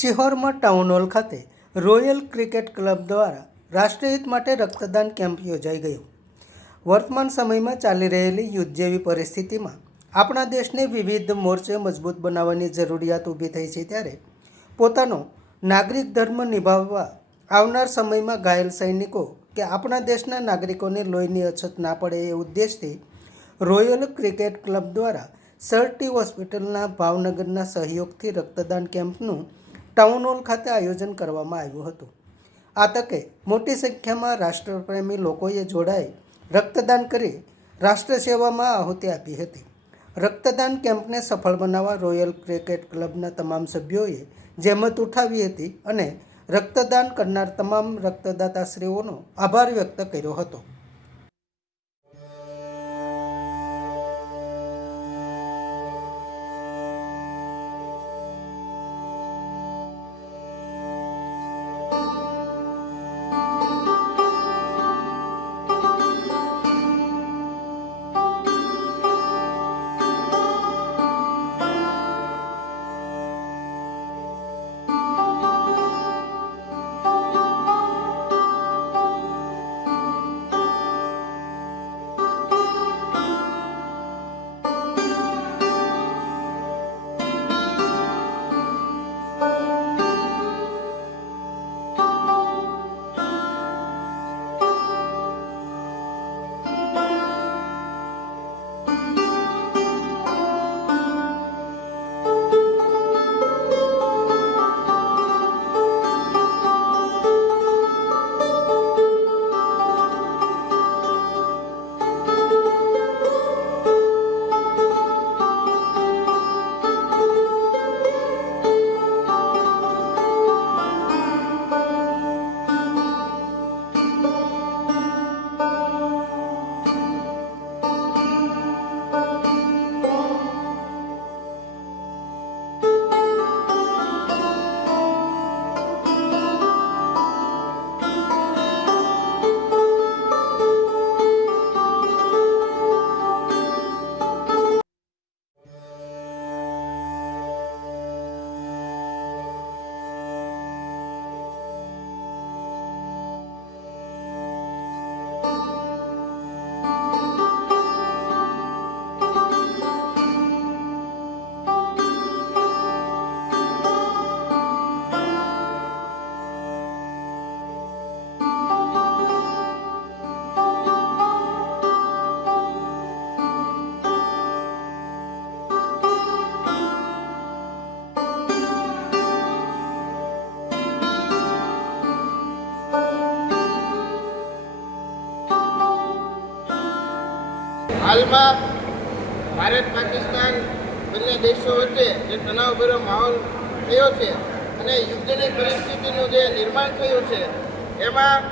સિહોરમાં town hall ખાતે royal cricket club દ્વારા રાષ્ટ્રહિત માટે રક્તદાન કેમ્પ યોજાઈ ગયો। વર્તમાન સમયમાં ચાલી રહેલી યુદ્ધ જેવી પરિસ્થિતિમાં આપણા દેશને વિવિધ મોરચે મજબૂત બનાવવાની જરૂરિયાત ઊભી થઈ છે, ત્યારે પોતાનો નાગરિક ધર્મ નિભાવવા આવનાર સમયમાં ઘાયલ સૈનિકો કે આપણા દેશના નાગરિકોને લોહીની અછત ના પડે એ ઉદ્દેશથી રોયલ ક્રિકેટ ક્લબ દ્વારા સરટી હોસ્પિટલના ભાવનગરના સહયોગથી રક્તદાન કેમ્પનું ટાઉન હોલ ખાતે આયોજન કરવામાં આવ્યું હતું। આ તકે મોટી સંખ્યામાં રાષ્ટ્રપ્રેમી લોકોએ જોડાઈ રક્તદાન કરી રાષ્ટ્ર સેવામાં આહુતિ આપી હતી। રક્તદાન કેમ્પને સફળ બનાવવા રોયલ ક્રિકેટ ક્લબના તમામ સભ્યોએ જહેમત ઉઠાવી હતી અને રક્તદાન કરનાર તમામ રક્તદાતાશ્રીઓનો આભાર વ્યક્ત કર્યો હતો। હાલમાં ભારત પાકિસ્તાન બંને દેશો વચ્ચે જે તણાવભર્યો માહોલ થયો છે અને યુદ્ધની પરિસ્થિતિનું જે નિર્માણ થયું છે, એમાં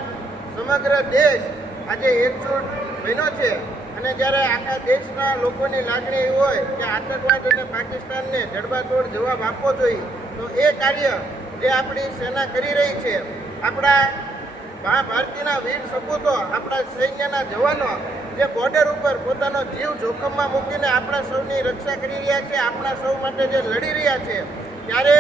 સમગ્ર દેશ આજે એકજૂટ બન્યો છે। અને જ્યારે આખા દેશના લોકોની લાગણી એવી હોય કે આતંકવાદ અને પાકિસ્તાનને જડબાતોડ જવાબ આપવો જોઈએ, તો એ કાર્ય જે આપણી સેના કરી રહી છે, આપણા ભારતીયના વીર સપૂતો, આપણા સૈન્યના જવાનો જે બોર્ડર ઉપર પોતાનો જીવ જોખમમાં મૂકીને આપણા સૌની રક્ષા કરી રહ્યા છે, આપણા સૌ માટે જે લડી રહ્યા છે, ત્યારે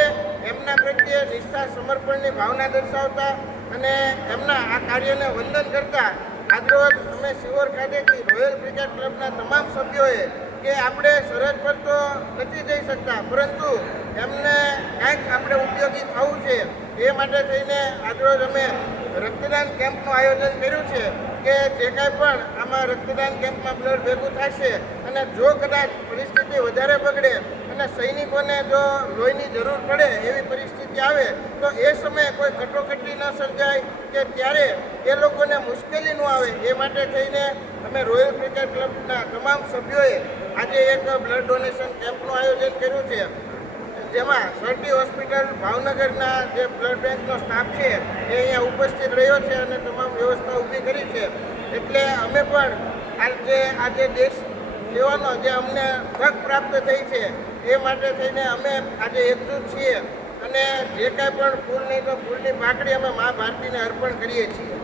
એમના પ્રત્યે નિષ્ઠા સમર્પણની ભાવના દર્શાવતા અને એમના આ કાર્યને વંદન કરતા આજરોજ અમે સિહોર ખાતેથી રોયલ ક્રિકેટ ક્લબના તમામ સભ્યોએ કે આપણે સરહદ પર તો નથી જઈ શકતા, પરંતુ એમને કાંઈક આપણે ઉપયોગી થવું છે, એ માટે થઈને આજરોજ અમે રક્તદાન કેમ્પનું આયોજન કર્યું છે કે જે કાંઈ પણ આમાં રક્તદાન કેમ્પમાં બ્લડ ભેગું થશે અને જો કદાચ પરિસ્થિતિ વધારે બગડે અને સૈનિકોને જો લોહીની જરૂર પડે એવી પરિસ્થિતિ આવે તો એ સમયે કોઈ કટોકટી ન સર્જાય કે ત્યારે એ લોકોને મુશ્કેલી ન આવે, એ માટે થઈને અમે રોયલ ક્રિકેટ ક્લબના તમામ સભ્યોએ આજે એક બ્લડ ડોનેશન કેમ્પનું આયોજન કર્યું છે, જેમાં સરટી હોસ્પિટલ ભાવનગરના જે બ્લડ બેંકનો સ્ટાફ છે એ અહીંયા ઉપસ્થિત રહ્યો છે અને તમામ વ્યવસ્થા ઊભી કરી છે। એટલે અમે પણ આજે દેશ સેવાનો જે અમને તક પ્રાપ્ત થઈ છે એ માટે થઈને અમે આજે એકજૂટ છીએ અને જે કાંઈ પણ ફૂલ નહીં તો ફૂલની પાકડી અમે મા ભારતીને અર્પણ કરીએ છીએ।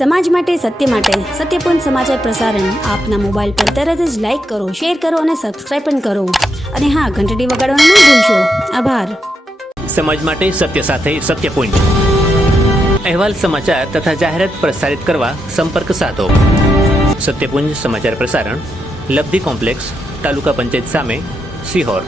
સમાજ માટે સત્યપૂર્ણ સમાચાર પ્રસારણ આપના મોબાઈલ પર તરત જ લાઈક કરો, શેર કરો અને સબસ્ક્રાઈબ પણ કરો. અને હા, ઘંટડી વગાડવાનું ન ભૂલશો. આભાર. સમાજ માટે સત્ય સાથે સત્યપુંજ. અહેવાલ, સમાચાર તથા જાહેરાત પ્રસારિત કરવા સંપર્ક સાધો. સત્યપુંજ સમાચાર પ્રસારણ, લબ્ધિ કોમ્પ્લેક્સ, તાલુકા પંચાયત સામે, સિહોર.